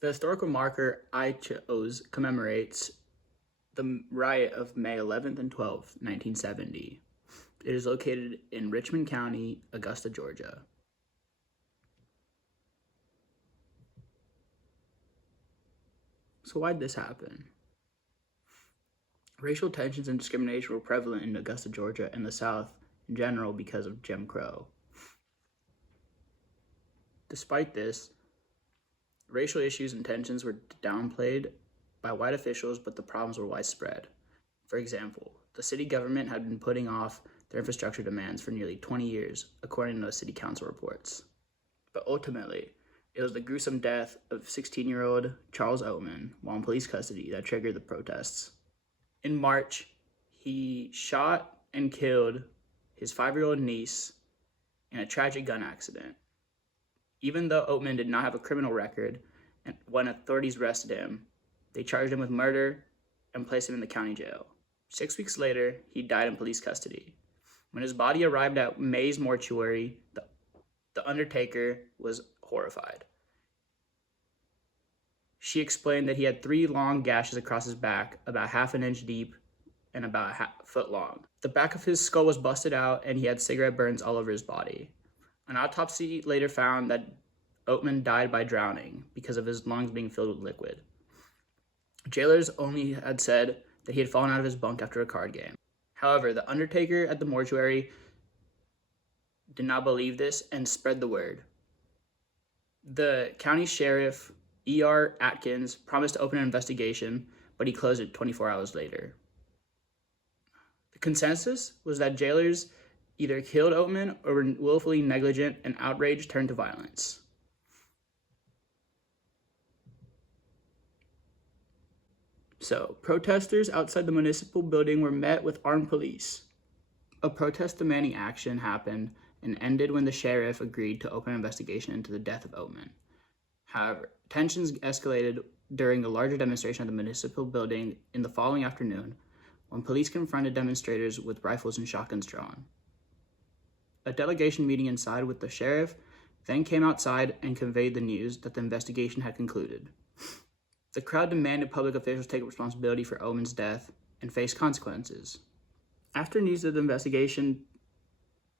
The historical marker I chose commemorates the riot of May 11th and 12th, 1970. It is located in Richmond County, Augusta, Georgia. So why'd this happen? Racial tensions and discrimination were prevalent in Augusta, Georgia, and the South in general because of Jim Crow. Despite this, racial issues and tensions were downplayed by white officials, but the problems were widespread. For example, the city government had been putting off their infrastructure demands for nearly 20 years, according to city council reports. But ultimately, it was the gruesome death of 16-year-old Charles Oatman while in police custody that triggered the protests. In March, he shot and killed his 5-year-old niece in a tragic gun accident. Even though Oatman did not have a criminal record, and when authorities arrested him, they charged him with murder and placed him in the county jail. 6 weeks later, he died in police custody. When his body arrived at May's mortuary, the undertaker was horrified. She explained that he had 3 long gashes across his back, about half an inch deep and about a foot long. The back of his skull was busted out, and he had cigarette burns all over his body. An autopsy later found that Oatman died by drowning because of his lungs being filled with liquid. Jailers only had said that he had fallen out of his bunk after a card game. However, the undertaker at the mortuary did not believe this and spread the word. The county sheriff, E.R. Atkins, promised to open an investigation, but he closed it 24 hours later. The consensus was that jailers either killed Oatman or were willfully negligent, and outrage turned to violence. So, protesters outside the municipal building were met with armed police. A protest demanding action happened and ended when the sheriff agreed to open an investigation into the death of Oatman. However, tensions escalated during a larger demonstration at the municipal building in the following afternoon when police confronted demonstrators with rifles and shotguns drawn. A delegation meeting inside with the sheriff then came outside and conveyed the news that the investigation had concluded. The crowd demanded public officials take responsibility for Oatman's death and face consequences. After news of the investigation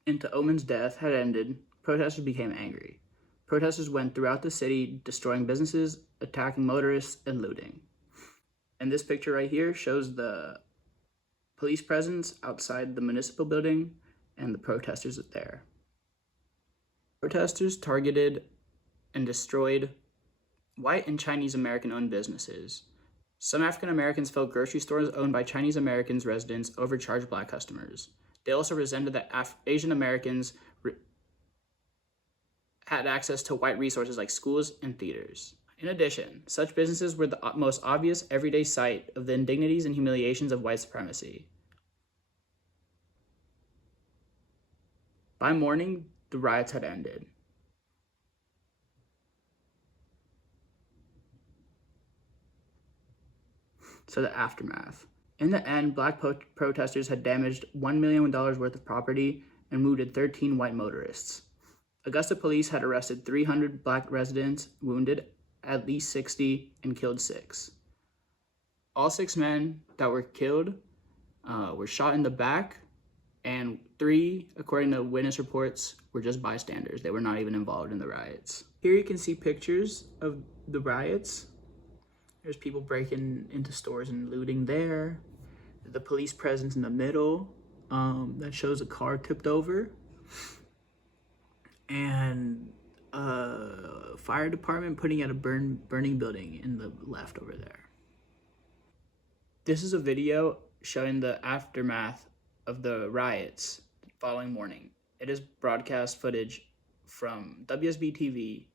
into Oatman's death had ended, protesters became angry. Protesters went throughout the city, destroying businesses, attacking motorists, and looting. And this picture right here shows the police presence outside the municipal building and the protesters there. Protesters targeted and destroyed white and Chinese American-owned businesses. Some African Americans felt grocery stores owned by Chinese Americans residents overcharged black customers. They also resented that Asian Americans had access to white resources like schools and theaters. In addition, such businesses were the most obvious everyday sight of the indignities and humiliations of white supremacy. By morning, the riots had ended. So the aftermath. In the end, black protesters had damaged $1 million worth of property and wounded 13 white motorists. Augusta police had arrested 300 black residents, wounded at least 60, and killed 6. All 6 men that were killed were shot in the back, and 3, according to witness reports, were just bystanders. They were not even involved in the riots. Here you can see pictures of the riots. There's people breaking into stores and looting there. The police presence in the middle that shows a car tipped over. And a fire department putting out a burning building in the left over there. This is a video showing the aftermath of the riots the following morning. It is broadcast footage from WSB TV.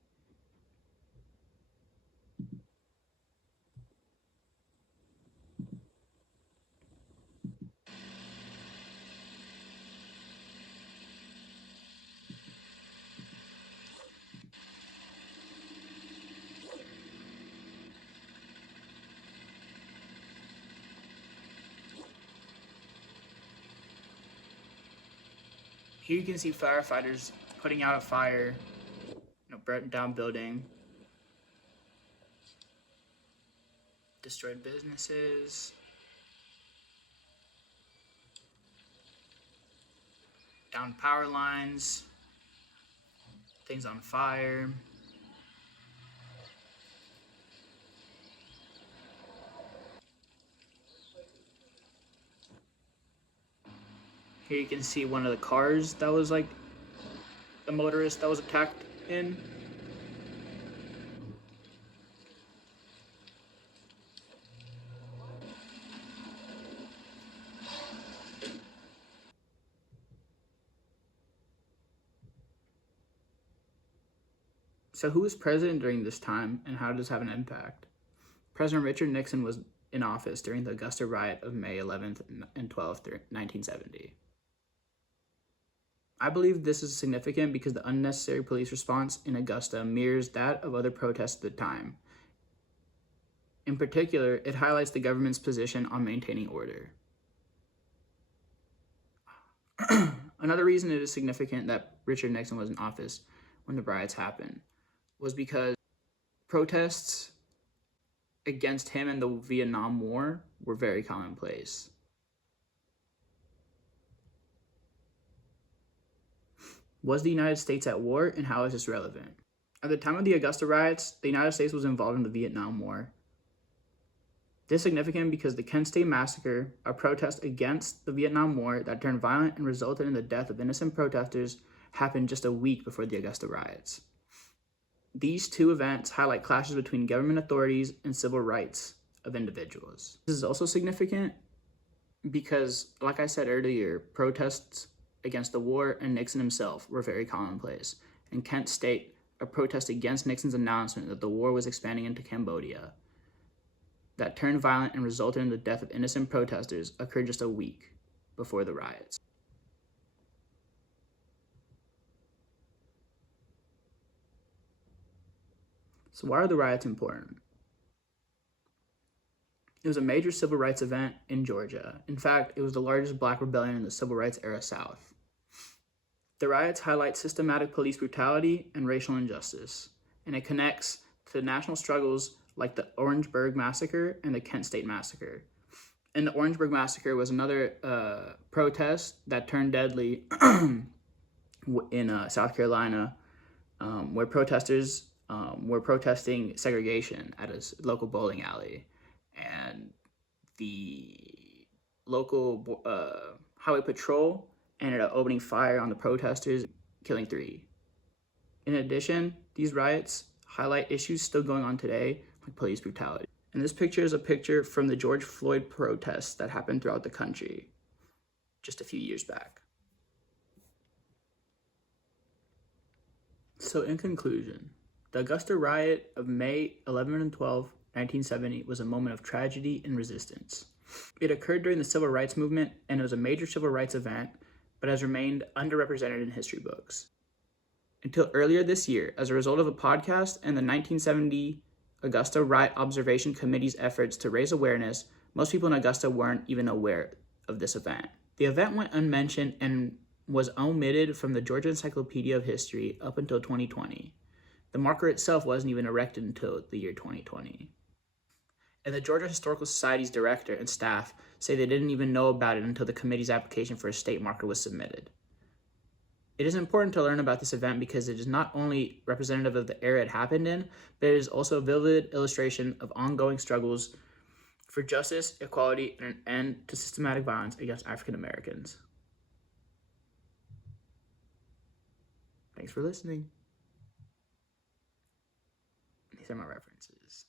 Here you can see firefighters putting out a fire, burnt down building. destroyed businesses, down power lines, things on fire. Here you can see one of the cars that was like the motorist that was attacked in. So who was president during this time, and how does this have an impact? President Richard Nixon was in office during the Augusta riot of May 11th and 12th, 1970. I believe this is significant because the unnecessary police response in Augusta mirrors that of other protests at the time. In particular, it highlights the government's position on maintaining order. Another reason it is significant that Richard Nixon was in office when the riots happened was because protests against him in the Vietnam War were very commonplace. Was the United States at war, and how is this relevant? At the time of the Augusta riots, the United States was involved in the Vietnam War. This is significant because the Kent State Massacre, a protest against the Vietnam War that turned violent and resulted in the death of innocent protesters, happened just a week before the Augusta riots. These two events highlight clashes between government authorities and civil rights of individuals. This is also significant because, like I said earlier, protests against the war and Nixon himself were very commonplace. In Kent State, a protest against Nixon's announcement that the war was expanding into Cambodia that turned violent and resulted in the death of innocent protesters occurred just a week before the riots. So why are the riots important? It was a major civil rights event in Georgia. In fact, it was the largest black rebellion in the civil rights era South. The riots highlight systematic police brutality and racial injustice, and it connects to the national struggles like the Orangeburg Massacre and the Kent State Massacre. And the Orangeburg Massacre was another protest that turned deadly in South Carolina, where protesters were protesting segregation at a local bowling alley. And the local highway patrol ended up opening fire on the protesters, killing 3. In addition, these riots highlight issues still going on today, like police brutality. And this picture is a picture from the George Floyd protests that happened throughout the country just a few years back. So in conclusion, the Augusta riot of May 11 and 12, 1970 was a moment of tragedy and resistance. It occurred during the Civil Rights Movement, and it was a major civil rights event, but has remained underrepresented in history books. Until earlier this year, as a result of a podcast and the 1970 Augusta Riot Observation Committee's efforts to raise awareness, most people in Augusta weren't even aware of this event. The event went unmentioned and was omitted from the Georgia Encyclopedia of History up until 2020. The marker itself wasn't even erected until the year 2020. And the Georgia Historical Society's director and staff say they didn't even know about it until the committee's application for a state marker was submitted. It is important to learn about this event because it is not only representative of the era it happened in, but it is also a vivid illustration of ongoing struggles for justice, equality, and an end to systematic violence against African Americans. Thanks for listening. These are my references.